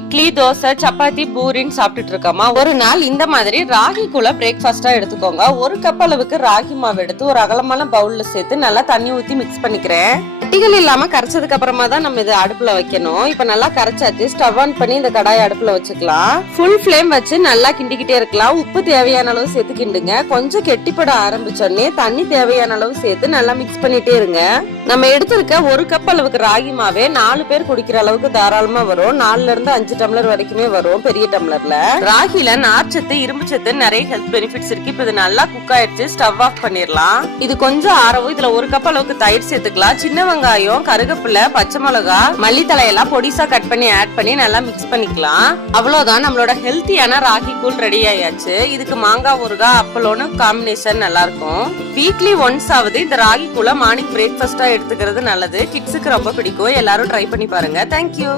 இட்லி, தோசை, சப்பாத்தி, பூரின்னு சாப்பிட்டுட்டு இருக்கோமா, ஒரு நாள் இந்த மாதிரி ராகி கூழ பிரேக்ஃபாஸ்டா எடுத்துக்கோங்க. ஒரு கப் அளவுக்கு ராகி மாவு எடுத்து ஒரு அகலமான பவுல்ல சேர்த்து நல்லா தண்ணி ஊத்தி மிக்ஸ் பண்ணிக்கிறேன். கட்டிகள் இல்லாம கரைச்சதுக்கு அப்புறமா தான் நம்ம இதை அடுப்புல வைக்கணும். இப்ப நல்லா கரைச்சாச்சு. ஸ்டவ் ஆன் பண்ணி இந்த கடாயை அடுப்புல வச்சுக்கலாம். ஃபுல் ஃபிளேம் வச்சு நல்லா கிண்டிக்கிட்டே இருக்கலாம். உப்பு தேவையான அளவு சேர்த்து கிண்டுங்க. கொஞ்சம் கெட்டிப்பட ஆரம்பிச்சோடனே தண்ணி தேவையான அளவு சேர்த்து நல்லா மிக்ஸ் பண்ணிட்டே இருங்க. நம்ம எடுத்திருக்க ஒரு கப் அளவுக்கு ராகி மாவே 4 பேர் குடிக்கிற அளவுக்கு தாராளமா வரும். 4ல இருந்து 5 டம்ளர் வரைக்குமே வரும் பெரிய டம்ளர்ல. ராகில நார்ச்சத்து, இரும்பு சத்து, நிறைய ஹெல்த் பெனிஃபிட்ஸ் இருக்கு. இப்ப இது நல்லா குக் ஆயிடுச்சு. ஸ்டவ் ஆஃப் பண்ணிடலாம். இது கொஞ்சம் ஆறவும் இதுல ஒரு கப் அளவுக்கு தயிர் சேர்த்துக்கலாம். சின்ன வெங்காயம், கருவேப்பிலை, பச்சை மிளகா, மல்லித்தலையெல்லாம் பொடிசா கட் பண்ணி ஆட் பண்ணி நல்லா மிக்ஸ் பண்ணிக்கலாம். அவ்வளவுதான், நம்மளோட ஹெல்த்தியான ராகி கூழ் ரெடி ஆயாச்சு. இதுக்கு மாங்காய் ஊறுகாய், அப்பளம்னு காம்பினேஷன் நல்லா இருக்கும். வீக்லி ஒன்ஸ் ஆவது இந்த ராகி கூழ மார்னிங் பிரேக்ஃபாஸ்டா எடுத்துக்கிறது நல்லது. கிட்ஸுக்கு ரொம்ப பிடிக்கும். எல்லாரும் ட்ரை பண்ணி பாருங்க. தேங்க்யூ.